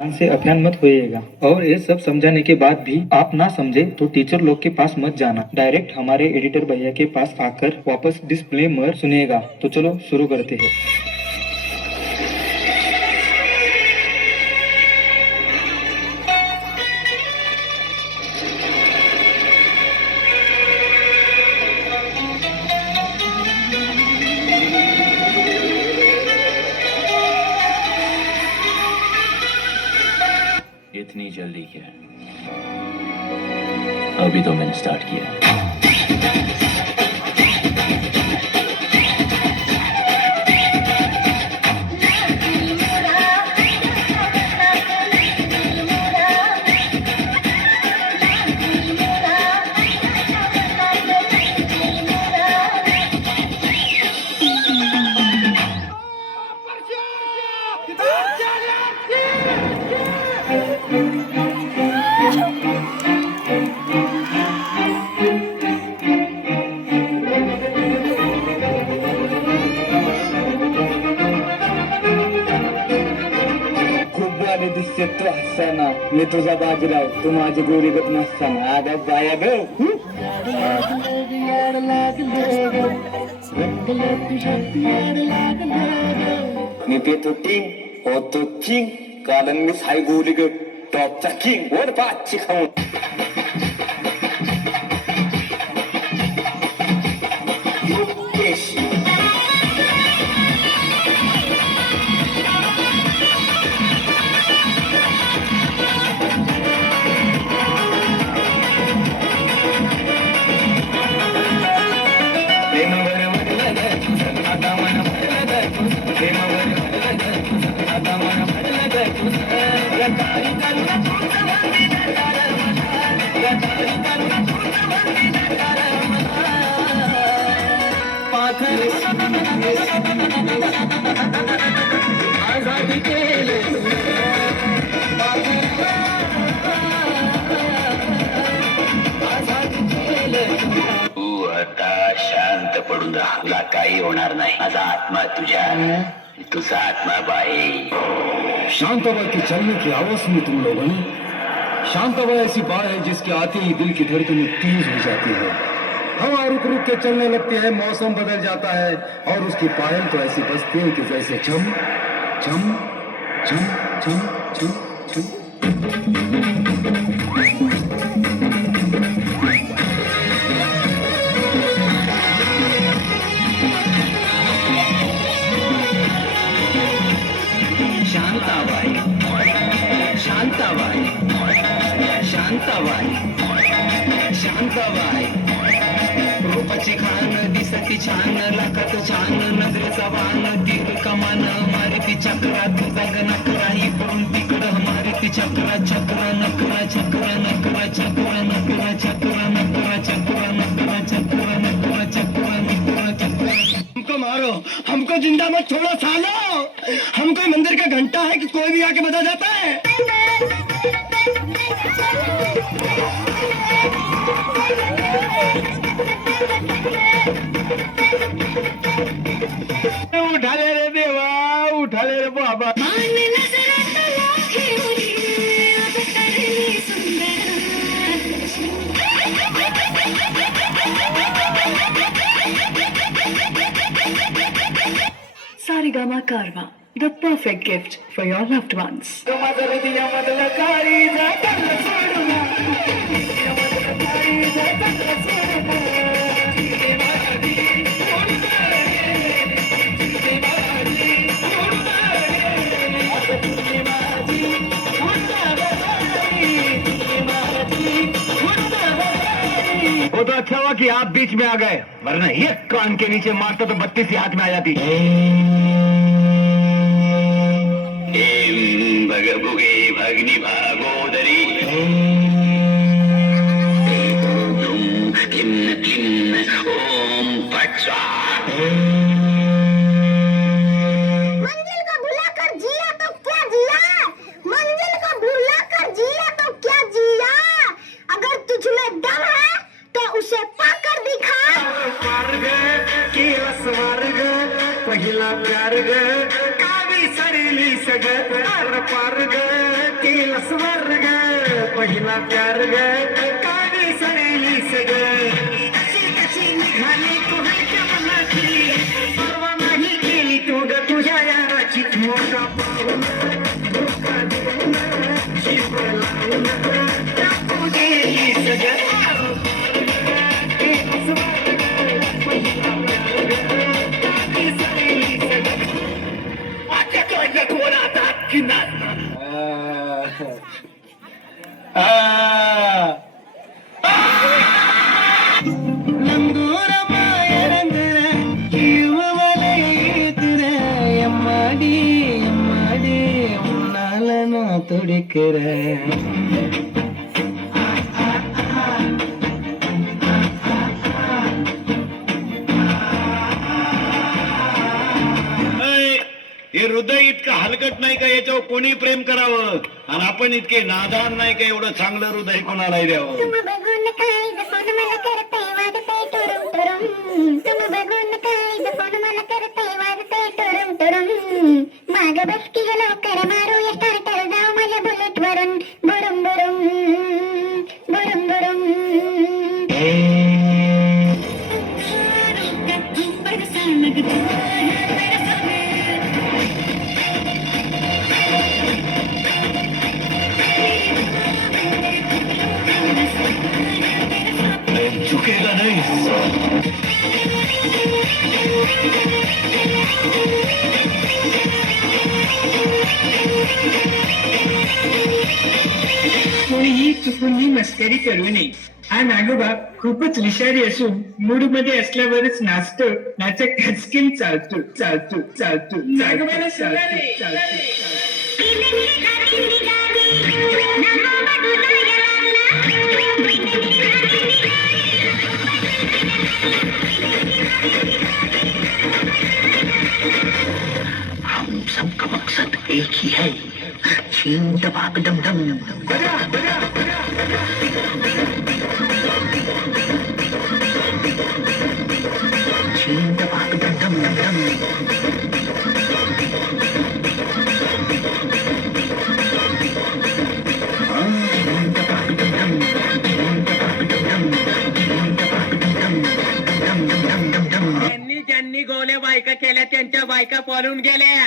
से अभियान मत होइएगा। और ये सब समझाने के बाद भी आप ना समझे तो टीचर लोग के पास मत जाना, डायरेक्ट हमारे एडिटर भैया के पास आकर वापस डिस्क्लेमर सुनिएगा। तो चलो शुरू करते हैं। इतनी जल्दी क्या? अभी तो मैंने स्टार्ट किया। दिसते तू हसताना, मी तुझा बाजीराव, तू माझी गोरीगत नसताना. आग बाया ग मी पेतो किंग होतो किंग, कारण मी हाय गोरीगत टॉपचा किंग. वर पाचची खाऊन तू आता शांत पडून राहा, तुला काही होणार नाही. माझा आत्मा तुझ्या, तुझा आत्मा बाई. शांताबाई के चलने की आवाज सुनी तुम लोगों ने? शांताबाई ऐसी बात है जिसके आते ही दिल की धड़कनें तेज हो जाती है, हवा रुक रुक के चलने लगती है, मौसम बदल जाता है और उसकी पायल तो ऐसी बजती है कि जैसे छम छम छम छम छम छम. शांताबाई, शांताबाई, शांताबाई, शांताबाई. रूपाची खान दिसती छान, लाखात छान, नजरेचा वान, तीर कमान मारिती चक्रा, तुझा नकरा इकडून तिकडं मारिती चक्रा, चक्रा नकरा, चक्रा नकरा, चक्रा नकरा, चक्रा नकरा, चक्रा नकरा, चक्रा नकरा, चक्रा नकरा, चक्रा. हमको मारो, हमको जिंदा मत छोड़ो सालो. हम कोई मंदिर का घंटा है कि कोई भी आके बजा जाता है. उठाले रे देवा, उठाले रे बाबा. Sarigama Karma, the perfect gift for your loved ones. वो तो अच्छा हुआ कि आप बीच में आ गए, वरना एक कान के नीचे मारता तो 32 ही हाथ में आ जाती. भगभुगे भगनी भागोदरी. खिन्न खिन्न ओम पट स्वाहा. मंजिल को भुलाकर जिया तो क्या जिया, मंजिल को भुलाकर जिया तो क्या जिया. अगर तुझ में दम है तो उसे पाकर दिखा. स्वर्ग केला स्वर्ग पहिला प्यार ग, कावी सडली सगळं पार ग. स्वर्ग पहिला प्यार ग काळी सडेली सग कशी कशी निघाली तू हलक्या मनाची परवा नाही केली तू ग तुझ्या याराची मोठा पाहून धोका देऊन जीव लावून टाकू गेली सग நங்கூர மாயரங்குற ஜீவவலை இழுக்கிற எம்மாடி எம்மாடி உன்னால நான் துடிக்கிறேன் हे हृदय इतकं हलकट नाही का याच्यावर कोणी प्रेम करावं आणि आपण इतके नादान नाही का एवढं चांगलं हृदय कोणालाही द्यावं तुम बघून काय जपून मला करते वाजते टुरुम टुरुम तुम बघून काय जपून मला करते वाजते टुरुम टुरुम माग बस की ग लवकर मारूया स्टार्टर जाऊ माझ्या बुलेट वरून बुरुम बुरुम बुरुम बुरुम झुकेगा नहीं कोणीही चुकून ही मस्करी करू नये हा नागोबा खूपच विषारी असून मूड मध्ये असल्यावरच नाचतो नाचक खचकीन चालतो चालतो चालतो नागोबाला हम सबका मकसद एक ही है छीन दबाक डम डम छीन दबाक डम डम डम डम ज्यांनी ज्यांनी गोल्या बायका केल्या त्यांच्या बायका पळून गेल्या